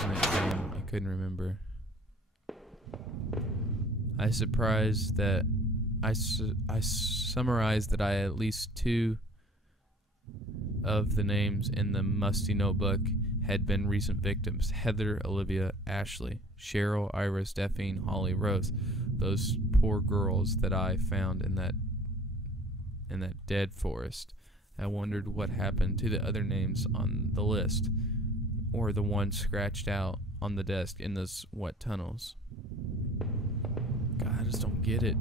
wasn't it? Damn, I couldn't remember. I surprised that I summarized that I at least 2 of the names in the musty notebook had been recent victims: Heather, Olivia, Ashley, Cheryl, Iris, Daphne, Holly, Rose. Those poor girls that I found in that dead forest. I wondered what happened to the other names on the list, or the ones scratched out on the desk in those wet tunnels. God, I just don't get it.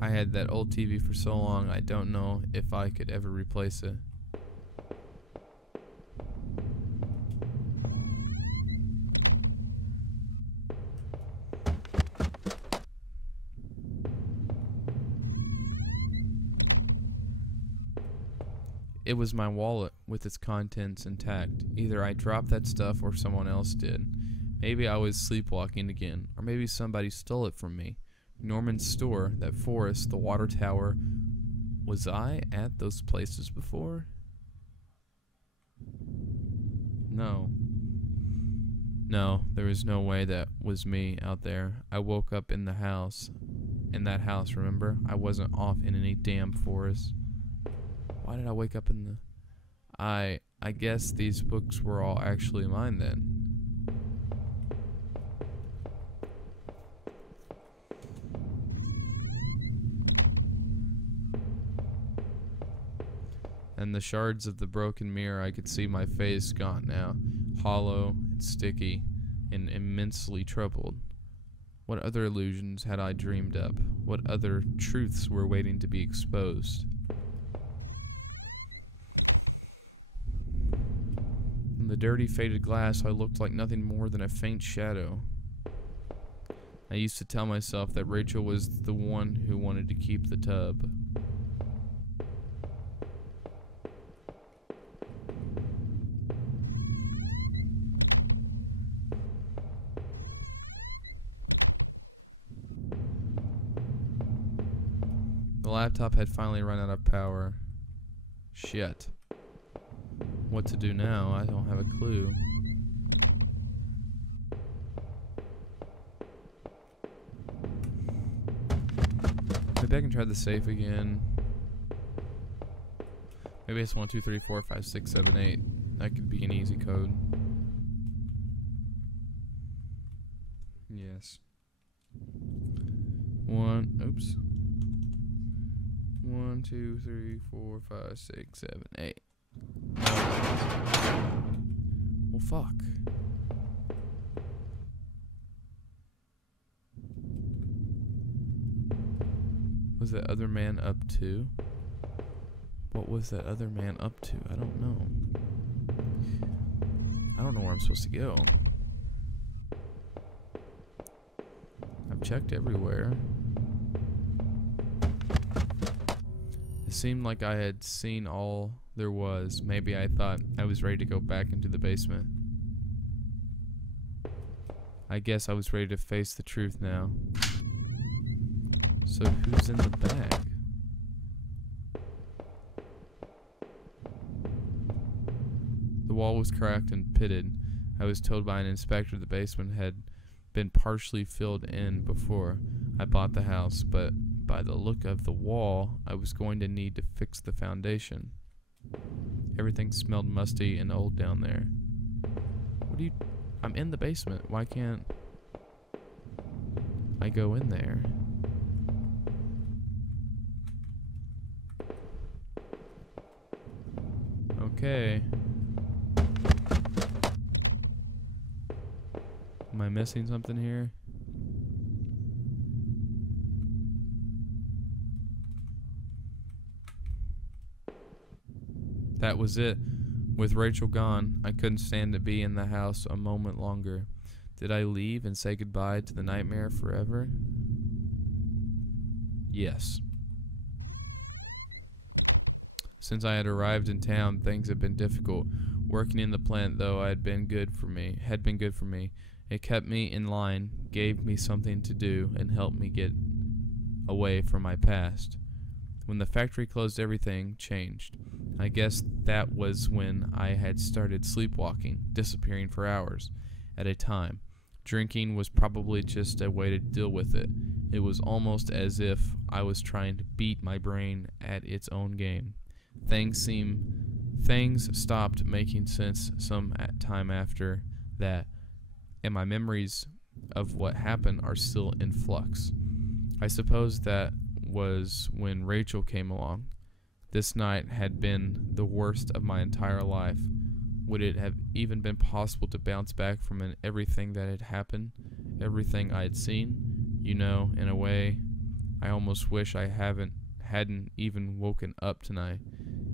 I had that old TV for so long, I don't know if I could ever replace it. It was my wallet with its contents intact. Either I dropped that stuff or someone else did. Maybe I was sleepwalking again, or maybe somebody stole it from me. Norman's store, that forest, the water tower. Was I at those places before? No. No, there was no way that was me out there. I woke up in the house. In that house, remember? I wasn't off in any damn forest. Why did I wake up in the... I guess these books were all actually mine then. And the shards of the broken mirror, I could see my face gone now, hollow and sticky and immensely troubled. What other illusions had I dreamed up? What other truths were waiting to be exposed? In the dirty, faded glass, I looked like nothing more than a faint shadow. I used to tell myself that Rachel was the one who wanted to keep the tub. The laptop had finally run out of power. Shit. What to do now? I don't have a clue. Maybe I can try the safe again. Maybe it's 1, 2, 3, 4, 5, 6, 7, 8. That could be an easy code. Yes. 1, 2, 3, 4, 5, 6, 7, 8. Well, fuck. Was that other man up to? What was that other man up to? I don't know. I don't know where I'm supposed to go. I've checked everywhere. It seemed like I had seen all there was. Maybe I thought I was ready to go back into the basement. I guess I was ready to face the truth now. So who's in the bag? The wall was cracked and pitted. I was told by an inspector the basement had been partially filled in before I bought the house, but by the look of the wall, I was going to need to fix the foundation. Everything smelled musty and old down there. What do you... I'm in the basement. Why can't I go in there? Okay. Am I missing something here? That was it. With Rachel gone, I couldn't stand to be in the house a moment longer. Did I leave and say goodbye to the nightmare forever? Yes. Since I had arrived in town, things had been difficult. Working in the plant, though, had been good for me, It kept me in line, gave me something to do, and helped me get away from my past. When the factory closed, everything changed. I guess that was when I had started sleepwalking, disappearing for hours at a time. Drinking was probably just a way to deal with it. It was almost as if I was trying to beat my brain at its own game. Things stopped making sense some time after that, and my memories of what happened are still in flux. I suppose that was when Rachel came along. This night had been the worst of my entire life. Would it have even been possible to bounce back from everything that had happened, everything I had seen? You know, in a way, I almost wish I hadn't even woken up tonight.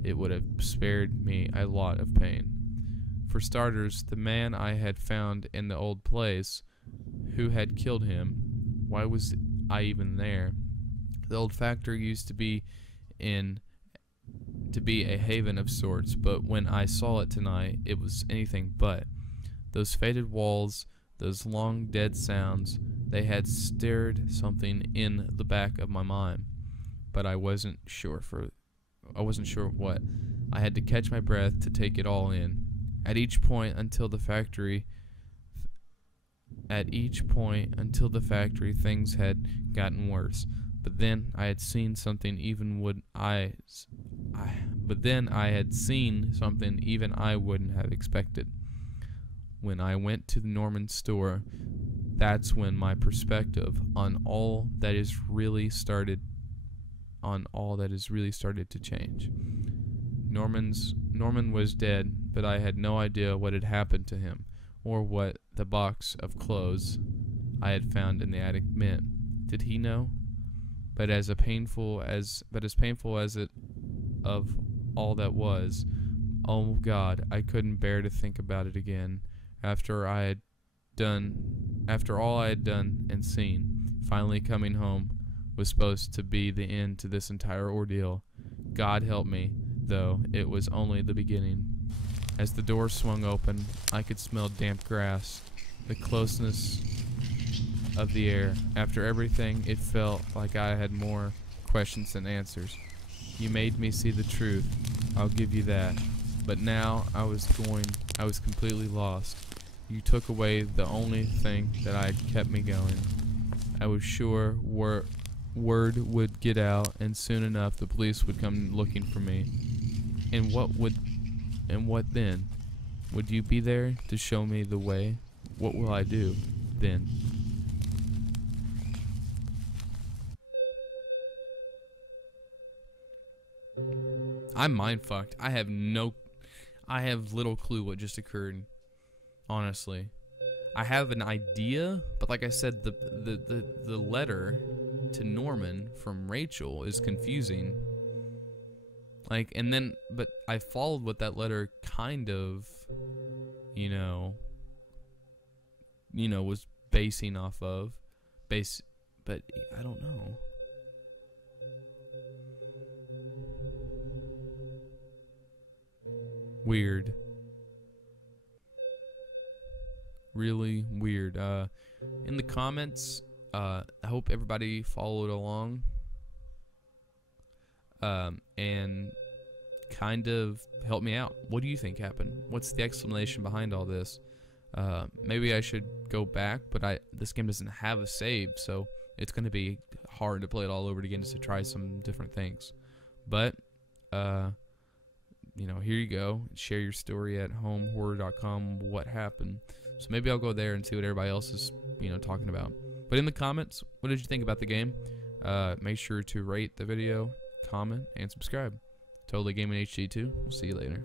It would have spared me a lot of pain. For starters, the man I had found in the old place, who had killed him, why was I even there? The old factory used to be a haven of sorts, but when I saw it tonight, it was anything but. Those faded walls, those long dead sounds, they had stirred something in the back of my mind, but I wasn't sure what. I had to catch my breath to take it all in. At each point until the factory, things had gotten worse. But then I had seen something even I wouldn't have expected. When I went to the Norman store, that's when my perspective on all that is really started to change. Norman was dead, but I had no idea what had happened to him, or what the box of clothes I had found in the attic meant. Did he know? But as painful as it of all that was, oh God, I couldn't bear to think about it again. After all I had done and seen, finally coming home was supposed to be the end to this entire ordeal. God help me, though, it was only the beginning. As the door swung open, I could smell damp grass, the closeness of the air. After everything, it felt like I had more questions than answers. You made me see the truth, I'll give you that. But now I was completely lost. You took away the only thing that had kept me going. I was sure word would get out, and soon enough the police would come looking for me. And what then? Would you be there to show me the way? What will I do then? I'm mind fucked. I have little clue what just occurred. Honestly, I have an idea, but like I said, the letter to Norman from Rachel is confusing. Like, and then, but I followed what that letter kind of, was basing off of, but I don't know. Weird. Really weird. In the comments, I hope everybody followed along. And kind of help me out. What do you think happened? What's the explanation behind all this? Maybe I should go back, but this game doesn't have a save, so it's going to be hard to play it all over again just to try some different things. But, here you go. Share your story at homehorror.com. What happened? So maybe I'll go there and see what everybody else is, talking about. But in the comments, what did you think about the game? Make sure to rate the video, comment, and subscribe. Totally Gaming HD 2. We'll see you later.